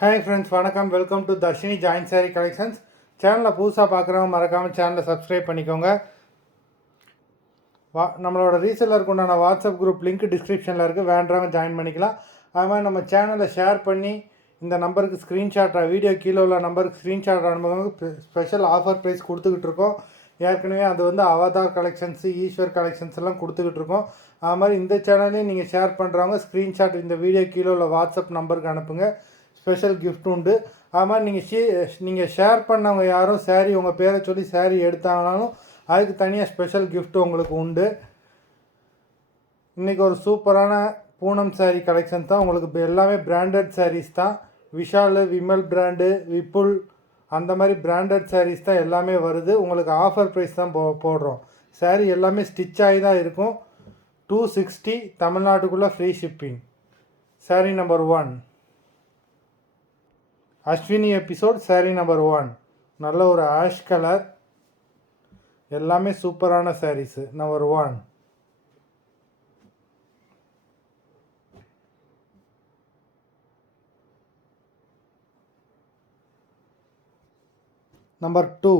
Hi friends, வணக்கம். Welcome to Darshini joint sari collections. சேனலில் புதுசாக பார்க்குறவங்க மறக்காமல் சேனலை சப்ஸ்கிரைப் பண்ணிக்கோங்க. நம்மளோட ரீசெல்லருக்கு உண்டான வாட்ஸ்அப் குரூப் லிங்க் டிஸ்கிரிப்ஷனில் இருக்குது, வேண்டவங்க ஜாயின் பண்ணிக்கலாம். அது மாதிரி நம்ம சேனலை ஷேர் பண்ணி இந்த நம்பருக்கு ஸ்க்ரீன்ஷாட், வீடியோ கீழே உள்ள நம்பருக்கு ஸ்க்ரீன்ஷாட் அனுப்புறவங்க ஸ்பெஷல் ஆஃபர் ப்ரைஸ் கொடுத்துக்கிட்டு இருக்கோம். ஏற்கனவே அது அவதார் கலெக்ஷன்ஸு, ஈஸ்வர் கலெக்ஷன்ஸ் எல்லாம் கொடுத்துக்கிட்டு இருக்கோம். அது மாதிரி இந்த சேனல்லையும் நீங்கள் ஷேர் பண்ணுறவங்க ஸ்க்ரீன்ஷாட் இந்த வீடியோ கீழே உள்ள வாட்ஸ்அப் நம்பருக்கு அனுப்புங்க. ஸ்பெஷல் கிஃப்ட் உண்டு. அது மாதிரி நீங்கள் ஷேர் பண்ணவங்க யாரும் சாரீ உங்கள் பேரை சொல்லி சாரீ எடுத்தாங்கனாலும் அதுக்கு தனியாக ஸ்பெஷல் கிஃப்ட் உங்களுக்கு உண்டு. இன்றைக்கி ஒரு சூப்பரான பூனம் சாரீ கலெக்ஷன் தான். உங்களுக்கு எல்லாமே பிராண்டட் சாரீஸ் தான். விஷால், விமல் பிராண்டு, விப்புல் அந்த மாதிரி பிராண்டட் சாரீஸ் தான் எல்லாமே வருது. உங்களுக்கு ஆஃபர் ப்ரைஸ் தான் போடுறோம். சாரீ எல்லாமே ஸ்டிச் ஆகி தான் இருக்கும். 260 தமிழ்நாட்டுக்குள்ளே free shipping. Sari number 1 Ashwini episode sari number 1. நல்ல ஒரு ஆஷ் கலர், எல்லாமே சூப்பரான saris. Number 1. Number 2.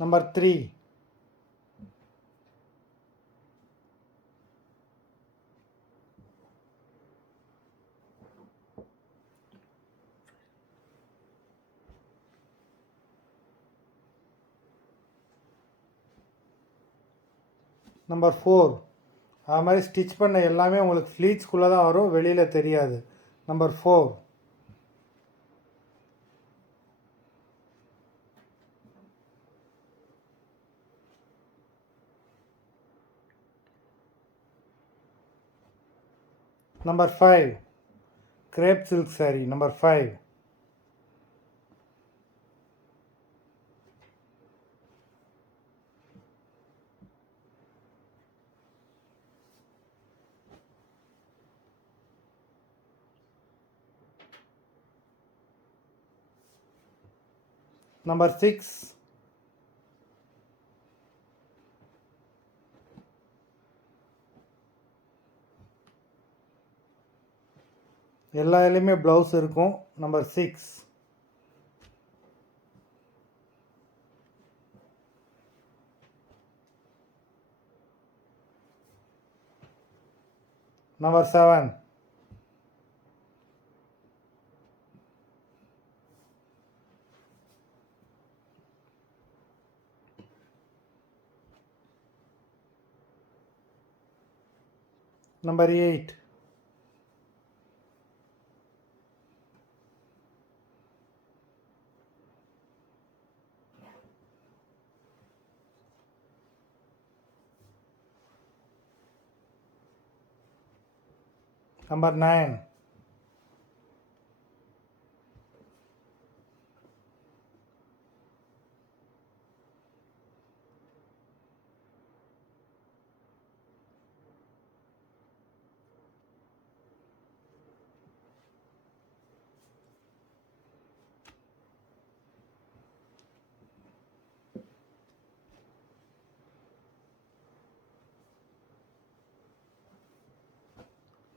Number 3. Number 4. அது மாதிரி ஸ்டிச் பண்ண எல்லாமே உங்களுக்கு ஃப்ளீட்ஸ்குள்ளே தான் வரும், வெளியில் தெரியாது. நம்பர் 4. Number 5. Crepe silk saree. Number 5. Number 6. எல்லா இதுலேயுமே ப்ளவுஸ் இருக்கும். நம்பர் 6. நம்பர் 7. Number 8. Number 9.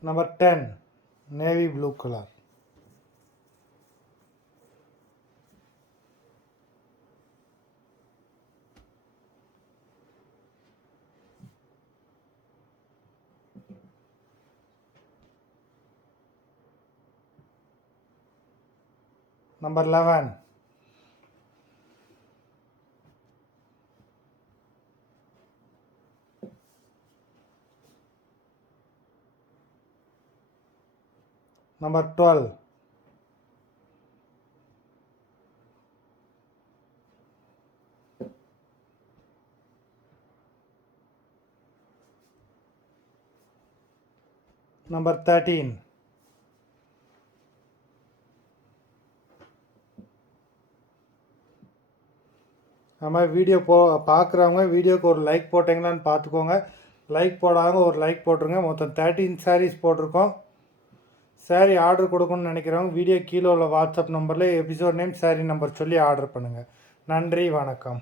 Number 10. Navy blue color. Number 11. Number 12. Number 13. நம்ம வீடியோ பார்க்குறவங்க வீடியோக்கு ஒரு லைக் போட்டிங்களான்னு பார்த்துக்கோங்க. லைக் போடாதவங்க ஒரு லைக் போட்டுருங்க. மொத்தம் 13 சாரீஸ் போட்டிருக்கோம். saree ஆர்டர் கொடுக்கணும்னு நினைக்கிறவங்க வீடியோ கீழே உள்ள வாட்ஸ்அப் நம்பரில் எபிசோட் நேம் saree நம்பர் சொல்லி ஆர்டர் பண்ணுங்கள். நன்றி, வணக்கம்.